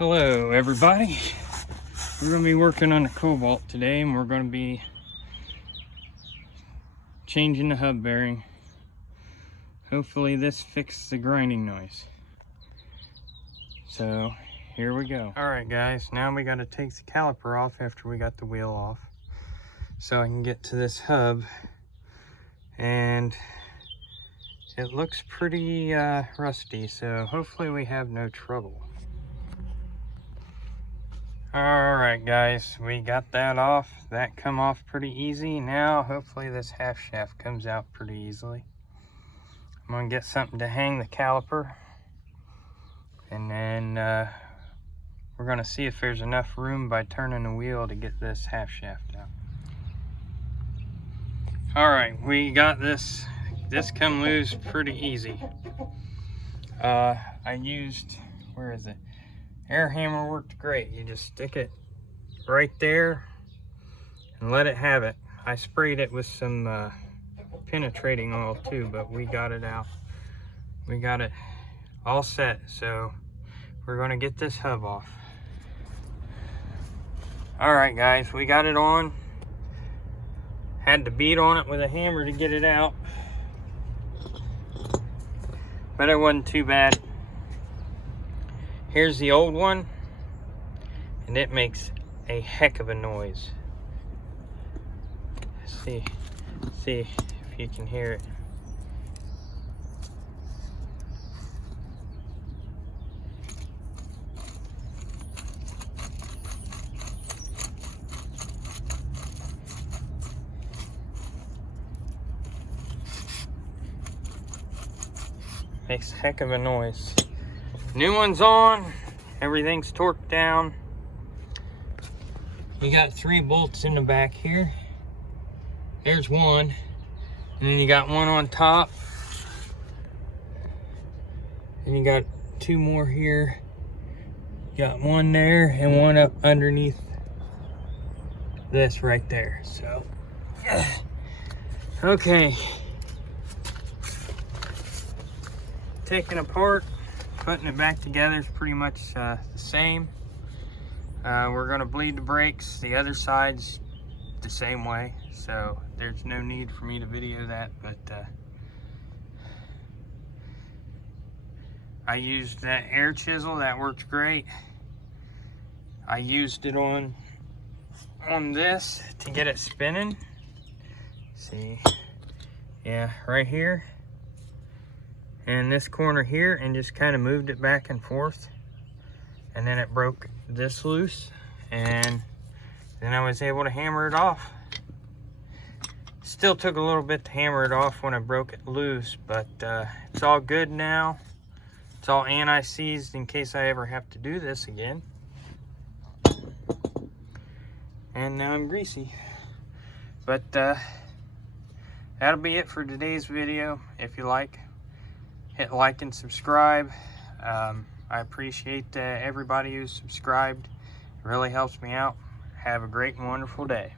Hello everybody, we're going to be working on the Cobalt today, and we're going to be changing the hub bearing. Hopefully this fixes the grinding noise. So here we go. Alright guys, now we got to take the caliper off after we got the wheel off, so I can get to this hub, and it looks pretty rusty, so hopefully we have no trouble. Alright guys, we got that off. That come off pretty easy. Now hopefully this half shaft comes out pretty easily. I'm going to get something to hang the caliper, and then we're going to see if there's enough room by turning the wheel to get this half shaft out. Alright, we got this come loose pretty easy. I used, where is it? Air hammer worked great. You just stick it right there and let it have it. I sprayed it with some penetrating oil too, but we got it out. We got it all set, so we're going to get this hub off. Alright guys, we got it on. Had to beat on it with a hammer to get it out, but it wasn't too bad. Here's the old one, and it makes a heck of a noise. See if you can hear it. Makes a heck of a noise. New one's on, everything's torqued down. You got 3 bolts in the back here. There's one, and then you got one on top, and you got 2 more here. You got one there and one up underneath this right there. So okay, taking apart, putting it back together is pretty much the same. We're going to bleed the brakes. The other side's the same way, so there's no need for me to video that, but I used that air chisel. That works great. I used it on this to get it spinning. See, yeah, right here and this corner here, and just kind of moved it back and forth, and then it broke this loose, and then I was able to hammer it off. Still took a little bit to hammer it off when I broke it loose, but it's all good now. It's all anti-seized in case I ever have to do this again. And now I'm greasy. But that'll be it for today's video. If you like, hit like and subscribe. I appreciate everybody who's subscribed. It really helps me out. Have a great and wonderful day.